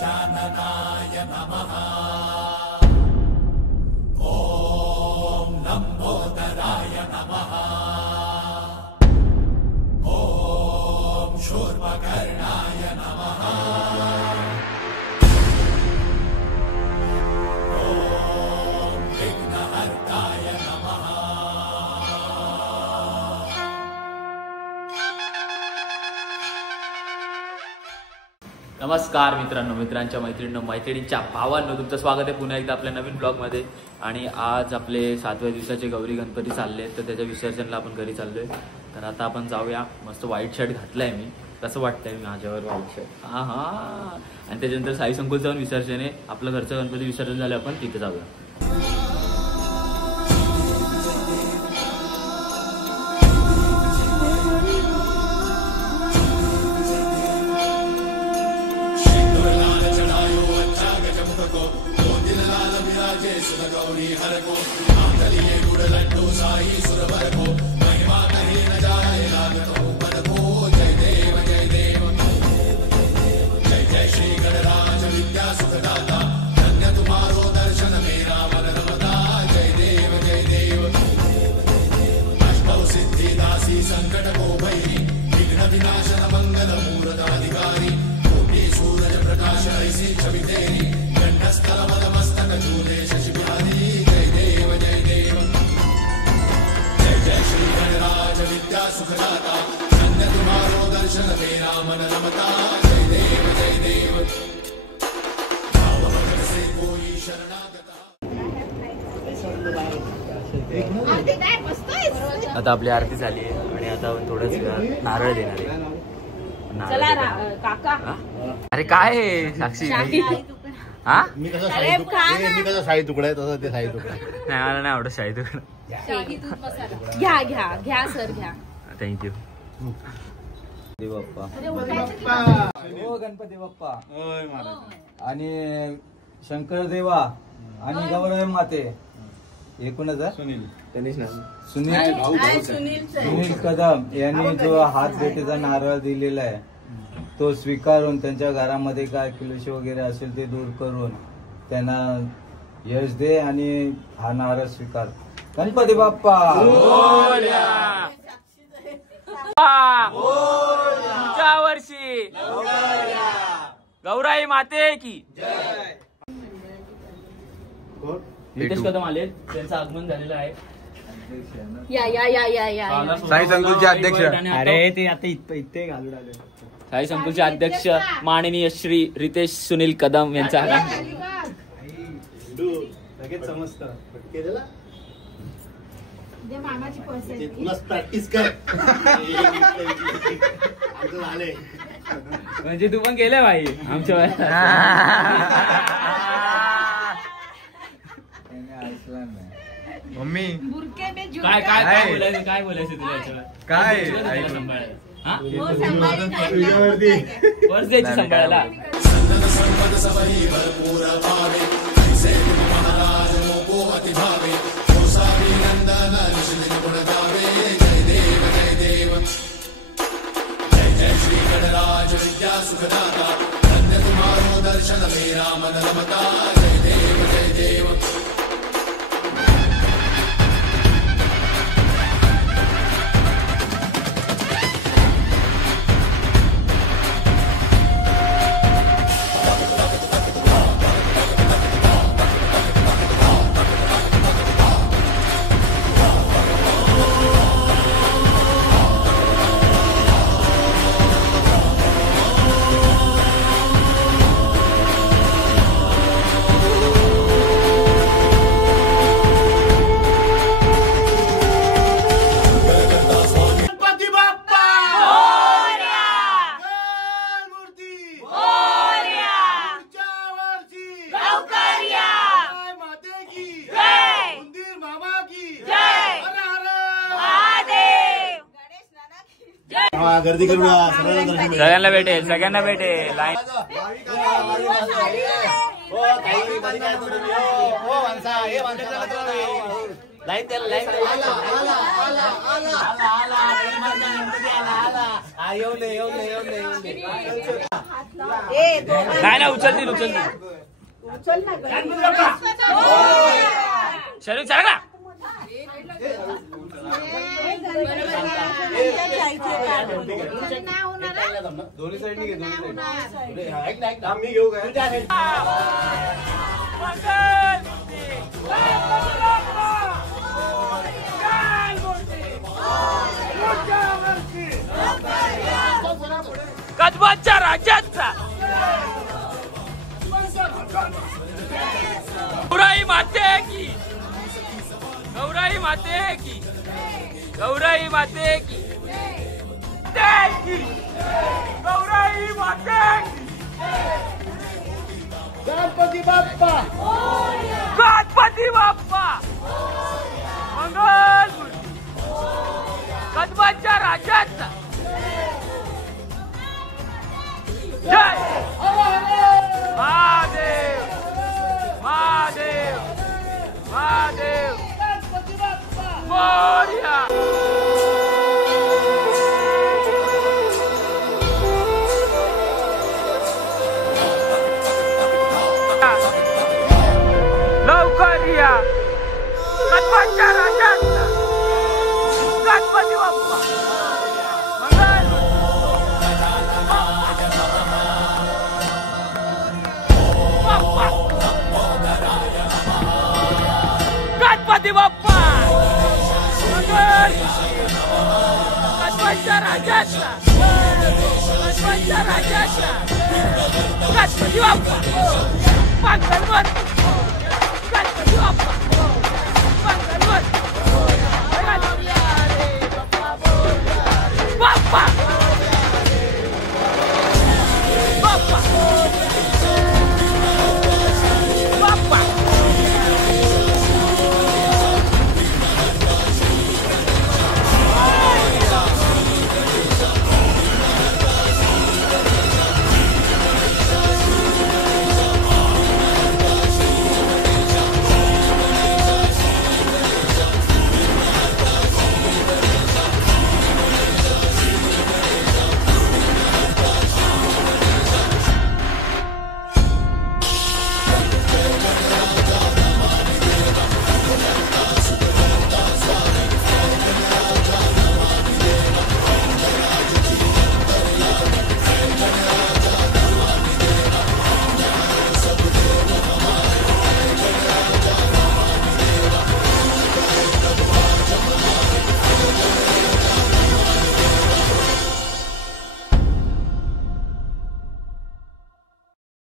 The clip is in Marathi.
गजाननाय नमः। ॐ लंबोदराय नमः। ॐ शूर्पकर्णाय नमः। ॐ विघ्नहर्ताय नमः। नमस्कार मित्रांनो, मैत्रिणींच्या भावांनो, तुमचं स्वागत आहे पुन्हा एकदा आपल्या नवीन ब्लॉगमध्ये। आणि आज आपले 7व्या दिवसाचे गौरी गणपती चालले, तर त्याच्या विसर्जनला आपण घरी चाललोय। तर आता आपण जाऊया। मस्त व्हाईट शर्ट घातलाय मी, कसं वाटतंय माझ्यावर व्हाईट शर्ट? हा हा। आणि त्याच्यानंतर साई संकुल जाऊन विसर्जन आहे आपलं, घरचं गणपती विसर्जन झालं, आपण तिथे जाऊया। गौरी हर को आंगलिये गुड़ लड्डू साई सुरवर को महिमा कहीं न जाए लागत ऊपर को। जय देव जय देव जय जय श्री गणराज विद्या सुखदाता, धन्य तुम्हारो दर्शन मेरा मन रमता। जय देव जय देव अष्टौ सिद्धि दासी संकट को भैरी, विघ्न विनाशन मंगल मूर्त अधिकारी। कोटि सूरज प्रकाश ऐसी छवि तेरी, गंडस्थल मद मस्तक झूले शशि बिहारी। जय देव जय देव जय जय श्री गणराज विद्या सुखदाता, धन्य तुम्हारो दर्शन मेरा मन रमता। जय देव जय देव भाव भगत से कोई शरणागता। आता आपली आरती झाली आहे आणि आता आपण थोडंच नारळ देणार आहे। काका अरे काय आहे साक्षी? हा मी कसा शाही तुकडा आहे तसं ते शाही तुकडा नाही, मला नाही आवडत शाही तुकडा। घ्या घ्या घ्या सर घ्या। थँक्यू। बाप्पा हो, गणपती बाप्पा आणि शंकर देवा आणि गौरव माते। एकूणच सुनील कदम यांनी जो हात भेटीचा नारळ दिलेला आहे तो स्वीकारून त्यांच्या घरामध्ये काय क्लेश वगैरे असेल ते दूर करून त्यांना यश दे आणि हा नारळ स्वीकार। गणपती बाप्पा पुढच्या वर्षी गौराई माते की नितेश कदम आले, त्यांचं आगमन झालेलं आहे। या या या या या साई संकुलचे अध्यक्ष। अरे ते आता इथे घालून आले। साई संकुलचे अध्यक्ष माननीय श्री रितेश सुनील कदम यांचा लगेच समजतं मामाची प्रॅक्टिस कर। म्हणजे तू पण केलं भाई आमच्या मम्मी बुरके में झूठ काय काय काय बोलायचं, काय बोलायचं तुला याच्यावर? काय पर्स द्यायची सांभाळायला। संतत संपद सबही भरपूर भावे, ऐसे तुम महाराज मोको अति भावे। गोसावी नंदन निश्चित गुण गावे। जय देव जय देव जय जय श्री गणराज विद्या सुखदाता, धन्य तुम्हारो दर्शन मेरा मन रमता। जय देव जय देव गर्दी करूया, सगळ्यांना भेटेल, सगळ्यांना भेटेल। लाईन हो, लाईन द्यायला लाईन काय ना उचलतील शरीर चला का दोन्ही साईडनी घे मी घेऊ काय कसबाच्या राज्याचा गौराई माते की गौराई माते की गौराई माते की गौराई माते की गणपती बाप्पा गणपती बाप्पा मंगल कसबाच्या राज्याचा जय महादेव महादेव महादेव मोरया लवकर या कसबाच्या राज्याचा गणपती बाप्पा मंगल गणपती बाप्पा कसबाच्या राज्याचा कसबाच्या राज्याचा गणपती बाप्पा मंगलवर गणपती बाप्पा मंगलवर बाप्पा